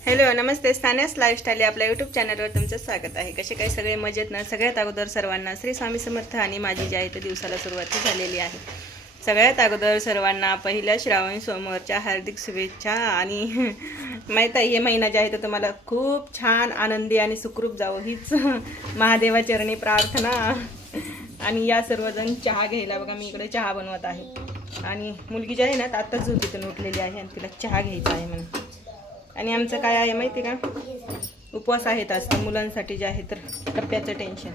Hello नमस्ते. स्थानिक lifestyle आपल्या YouTube चॅनलवर तुमचं स्वागत आहे. कसे काही सगळे मजेत ना? सगळ्यात अगोदर सर्वांना श्री स्वामी समर्थ आणि माझी जी आहे ते दिवसाला सुरुवात झालेली आहे. सगळ्यात अगोदर सर्वांना पहिल्या श्रावण सोमवारच्या हार्दिक शुभेच्छा आणि माहीत आहे हे महिना जे आहे तर तुम्हाला खूप छान आनंदी आणि सुखरूप जावं. हीच महादेवाचरणी प्रार्थना. आणि या सर्वजण चहा घ्यायला बघा मी इकडे चहा बनवत आहे. आणि मुलगी जी आहे ना आत्ताच झोपेतून उठलेली आहे आणि तिला चहा घ्यायचा आहे म्हणून. आणि आमचं काय आहे माहिती का? उपवास आहेत आज तर मुलांसाठी जे आहे तर टप्प्याचं टेन्शन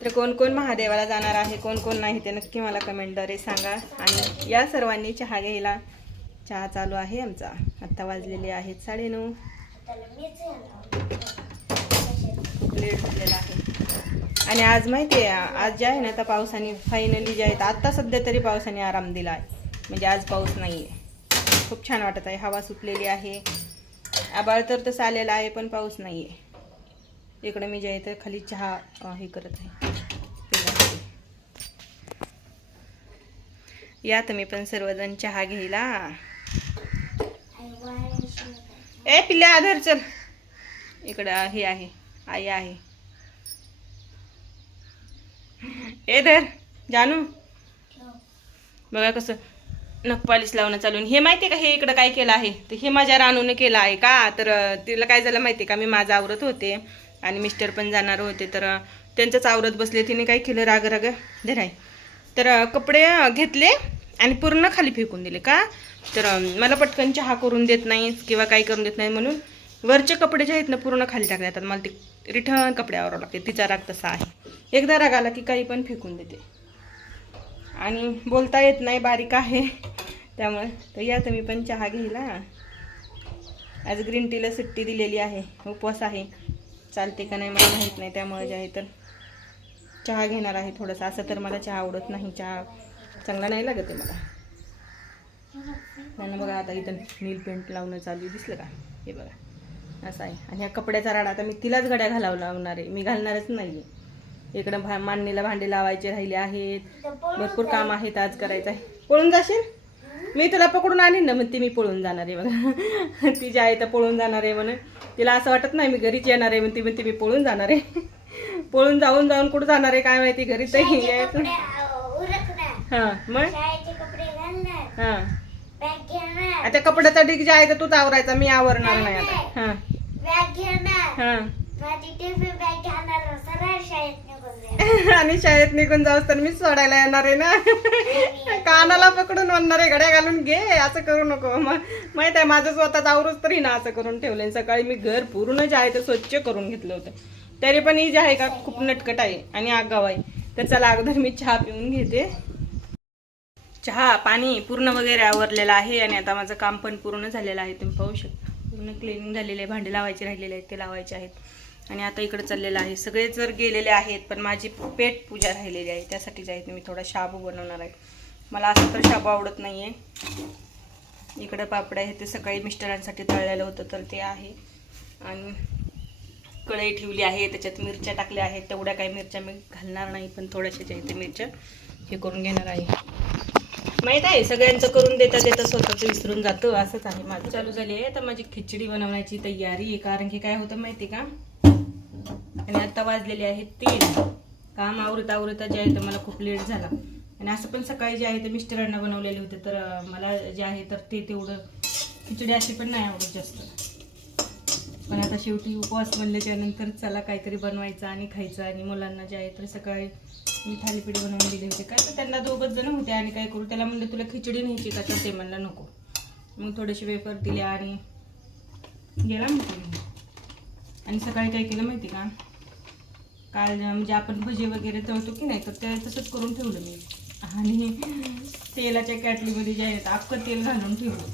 तर कोण कोण महादेवाला जाणार आहे कोण कोण नाही ते नक्की मला कमेंटद्वारे सांगा. आणि या सर्वांनी चहा घ्यायला. चहा चालू आहे आमचा. आत्ता वाजलेले आहेत साडेनऊ. लेट झालेला आहे. आणि आज माहिती आहे आज जे आहे ना तर पावसाने फायनली जे आहेत आत्ता सध्या तरी पावसाने आराम दिला आहे म्हणजे आज पाऊस नाही आहे खूप छान वाटत आहे. हवा सुटलेली आहे. आबाळ तर तसं आलेला आहे पण पाऊस नाही आहे इकडे मी जे आहे तर खाली चहा हे करत आहे. या तुम्ही पण सर्वजण चहा घ्यायला. ए पिल्ल्या आधार चल. इकडं हे आहे. आई आहे. ए धर. जानू. बघा कसं नखपालिश लावणं चालून हे माहिती का हे इकडं काय केलं आहे? तर हे माझ्या रानूने केलं आहे का? तर तिला काय झालं माहिती का? मी माझं आवरत होते आणि मिस्टर पण जाणार होते. तर अं, त्यांचंच आवरत बसले. तिने काय केलं? राग राग. धराय तर कपडे घेतले आणि पूर्ण खाली फेकून दिले का? तर मला पटकन चहा करून देत नाही किंवा काही करून देत नाही म्हणून वरचे कपडे जे आहेत ना पूर्ण खाली टाकले जातात मला ते रिटर्न कपडे आवरावं लागते. तिचा राग तसा आहे. एकदा राग आला की काही पण फेकून देते. आणि बोलता येत नाही बारीक आहे. त्यामुळे तर या तुम्ही पण चहा घ्यायला. आज ग्रीन टीला सुट्टी दिलेली आहे. उपवास आहे. चालते का नाही मला माहीत नाही. त्यामुळे जे आहे तर चहा घेणार आहे थोडंसं. असं तर मला चहा आवडत नाही. चहा चांगला नाही लागत आहे मला. नाही बघा आता इथं नील पेंट लावणं चालू आहे. दिसलं का? हे बघा. असं आहे. आणि ह्या कपड्याचा राडा आता मी तिलाच गड्या घालावं लावणार आहे. मी घालणारच नाही आहे इकडं भा मांडणीला भांडे लावायचे राहिले आहेत. भरपूर काम आहेत आज करायचं आहे. पळून जाशील? मी तुला पकडून आणीन ना म्हणते मी पळून जाणार आहे बघा. ती जी आहे तर पळून जाणार आहे म्हणून. तिला असं वाटत नाही मी घरीच येणार आहे म्हणते म्हणते मी पळून जाणार आहे. पळून जाऊन जाऊन कुठं जाणार आहे काय माहिती घरीच यायचं. हां मग? हां. आता कपड्याचा ढीक जे आहे तर तूच आवरायचा मी आवरणार नाही आता. हां. हां. आणि शाळेत निघून जाऊस तर मी सोडायला येणार आहे ना? कानाला पकडून म्हणणार आहे घड्या घालून घे असं करू नको. मग माहीत आहे माझं स्वतःच आवरूच तरी ना असं करून ठेवलं. सकाळी मी घर पूर्ण जे आहे ते स्वच्छ करून घेतलं होतं. तरी पण ही जे आहे का खूप नटकट आहे आणि आगाव आहे. तर चला अगोदर मी चहा पिऊन घेते. चहा पाणी पूर्ण वगैरे आवरलेलं आहे आणि आता माझं काम पण पूर्ण झालेलं आहे. तुम्ही पाहू शकता. पूर्ण क्लिनिंग झालेले आहे भांडे लावायचे राहिलेले आहेत ते लावायचे आहेत. आणि आता इकडे चाललेलं आहे. सगळे जर गेलेले आहेत पण माझी पेट पूजा राहिलेली आहे. त्यासाठी जे आहे मी थोडा शाबू बनवणार आहे. मला असं तर शाबू आवडत नाही आहे इकडं पापड आहे ते सकाळी मिस्टरांसाठी तळलेलं होतं तर ते आहे. आणि कढई ठेवली आहे त्याच्यात मिरच्या टाकल्या आहेत. तेवढ्या काही मिरच्या मी घालणार नाही पण थोड्याशा ज्या आहेत ते मिरच्या हे करून घेणार आहे. माहीत आहे सगळ्यांचं करून देता देता स्वतःच विसरून जातं असंच आहे माझं. चालू झाली आहे. तर माझी खिचडी बनवण्याची तयारी आहे कारण की काय होतं माहिती का? आणि आता वाजलेले आहेत तीन. काम आवृत आवृत जे आहे तर मला खूप लेट झाला. आणि असं पण सकाळी जे आहे ते मिस्टरांना बनवलेले होते तर मला जे आहे तर ते तेवढं खिचडी अशी पण नाही आवडत जास्त. पण आता शेवटी उपवास म्हणले त्यानंतर चला काहीतरी बनवायचं आणि खायचं आणि मुलांना जे आहे तर सकाळी मी थालीपीठ बनवून दिली होती. काय तर त्यांना दोघंच जण होते आणि काय करू त्याला म्हणलं तुला खिचडी न्यायची का तर ते म्हणलं नको. मग थोडेसे वेफर दिले आणि गेला म्हणते आणि सकाळी काय केलं माहिती का? काल म्हणजे आपण भजी वगैरे तळतो की नाही तर ते तसंच करून ठेवलं मी. आणि तेलाच्या कॅटलीमध्ये जे आहे अख्खं तेल घालून ठेवलं.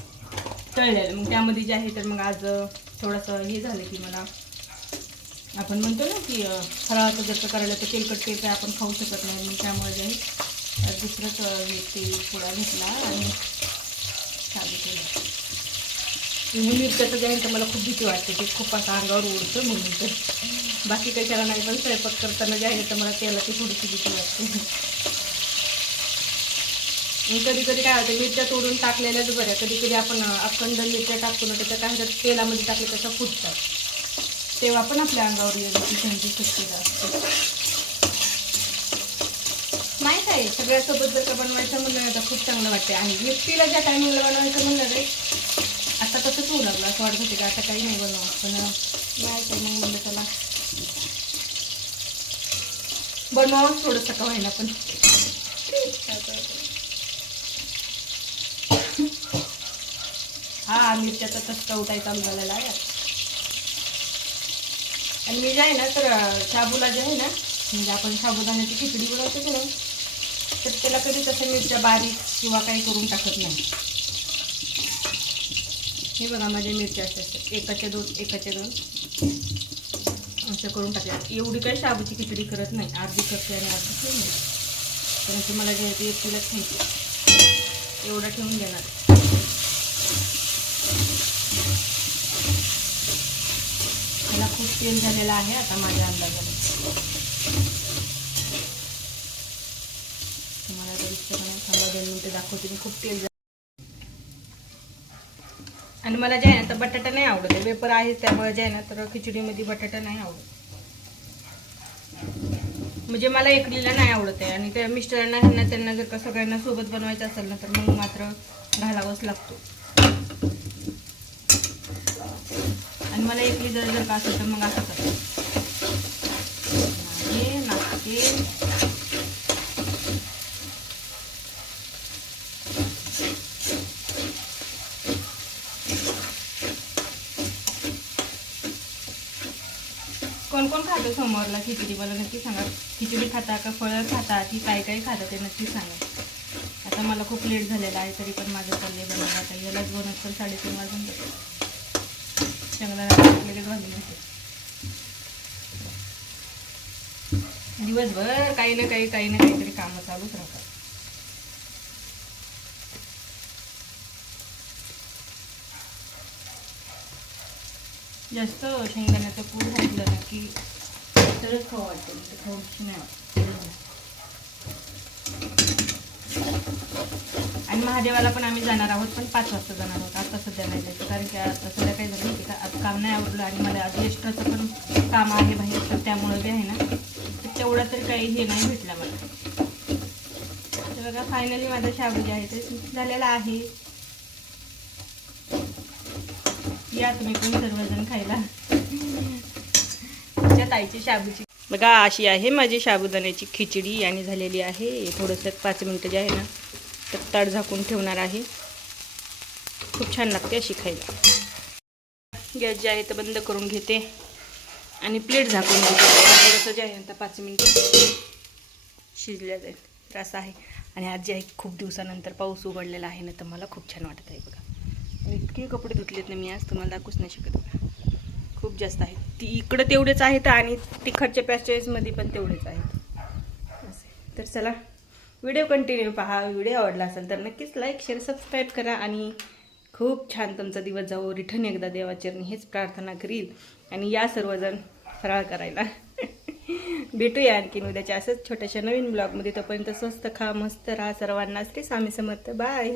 तळलेलं. मग त्यामध्ये जे आहे तर मग आज थोडंसं हे झालं की मला आपण म्हणतो ना की फळाचं फराळाचं जर करायला तर तेलकट तेल आपण खाऊ शकत नाही. मग त्यामुळे जे आहे दुसरंच तेल थोडा घेतला आणि चालू केलं. किंवा मिरच्याचं जे आहे तर मला खूप भीती वाटते ते खूप असं अंगावर उडतं म्हणून तर बाकी कशाला नाही पण स्वयंपाक करताना जे आहे तर मला तेलाची थोडीशी भीती वाटते. कधी कधी काय होतं मिरच्या तोडून टाकलेल्याच बऱ्या कधी कधी आपण अखंड मिरच्या टाकतो ना त्याच्या काय होतं तेलामध्ये टाकले त्याच्या फुटतात. तेव्हा पण आपल्या अंगावर येण्याची त्यांची शक्यता असते माहीत आहे सगळ्यासोबत जर का बनवायचं म्हणलं ना तर खूप चांगलं वाटते आणि एकटीला ज्या टायमिंगला बनवायचं म्हणलं रे आता तसंच होऊ लागलं असं वाटत होते का आता काही नाही बनवा पण नाही तर मग म्हणलं त्याला बनवावं थोडंसं का व्हायला पण. हा मिरच्याचा तसका उठाय चालू झालेला आहे. आणि मी जे आहे ना तर साबूला शाबूला जे आहे ना म्हणजे आपण साबुदाण्याची खिचडी बनवतो ना तर त्याला कधी तसं मिरच्या बारीक किंवा काही करून टाकत नाही. हे बघा माझ्या मिरच्या असतात एकाच्या दोन एकाच्या दोन. असं करून टाकल्या एवढी काही शाबूची खिचडी करत नाही. अर्धी करते आणि अर्धी ठेवून देते परंतु मला जे आहे ते एकटीलाच खायची एवढा ठेवून देणार. मला खूप तेल झालेला आहे आता माझ्या अंदाजाने. तुम्हाला दोन मिनिटं दाखवते. मी खूप तेल आणि मला जे आहे ना तर बटाटा नाही आवडत. आहे वेपर आहे त्यामुळे जे आहे ना तर खिचडीमध्ये बटाटा नाही आवडत. म्हणजे मला एकलीला नाही आवडत आहे. आणि त्या मिस्टरांना ह्यांना त्यांना जर का सगळ्यांना सोबत बनवायचं असेल ना तर मग मात्र घालावाच लागतो. आणि मला एकली जर जर का असेल तर मग असं करतो कोण कोण खातं समोरला खिचडी? मला नक्की सांगा. खिचडी खाता का फळं खाता? की काय काय खाता ते नक्की सांगा. आता मला खूप लेट झालेला आहे तरी पण माझं चाललंय बनवलं आता. यालाच बनवत तर साडेतीन वाजून जातो लगेच घालून दिवसभर काही ना काही काही ना काहीतरी कामं चालूच राहतात. जास्त शेंगदाण्याचं पूड घातलं ना की तरच खाऊ वाटतं म्हणजे खाऊशी नाही वाटत. आणि महादेवाला पण आम्ही जाणार आहोत पण पाच वाजता जाणार आहोत. आता सध्या नाही जायचं कारण की आता सध्या काय झालं की आज काम नाही आवडलं आणि मला आज एक्स्ट्राचं पण काम आहे बाहेर तर त्यामुळं बी आहे ना तर तेवढं तरी काही हे नाही भेटलं मला. तर बघा फायनली माझा शाबू जे आहे ते झालेला आहे. या तुम्ही पण सर्वजण खायला. तुमच्या ताईची शाबूची. बघा अशी आहे माझी साबुदाण्याची खिचडी आणि झालेली आहे. थोडंसं पाच मिनटं जे आहे ना तर ताट झाकून ठेवणार आहे. खूप छान लागते अशी खायला. गॅस जे आहे तर बंद करून घेते आणि प्लेट झाकून घेते. थोडंसं जे आहे आता पाच मिनटं शिजल्या जाईल. तर असं आहे. आणि आज जे आहे खूप दिवसानंतर पाऊस उघडलेला आहे ना तर मला खूप छान वाटत आहे बघा. इतके कपडे धुतलेत ना मी आज तुम्हाला दाखवूच नाही शकत बघा. खूप जास्त आहेत. ती इकडं तेवढेच आहेत आणि तिकडच्या पॅचेसमध्ये पण तेवढेच आहेत. असे. तर चला व्हिडिओ कंटिन्यू पहा. व्हिडिओ आवडला असेल तर नक्कीच लाईक शेअर सबस्क्राईब करा आणि खूप छान तुमचा दिवस जावो. रिटर्न एकदा देवाचरणी हेच प्रार्थना करील आणि या सर्वजण फराळ करायला. भेटूया आणखीन उद्याच्या असंच छोट्याशा नवीन ब्लॉगमध्ये तोपर्यंत स्वस्त खा मस्त राहा सर्वांना. श्री स्वामी समर्थ. बाय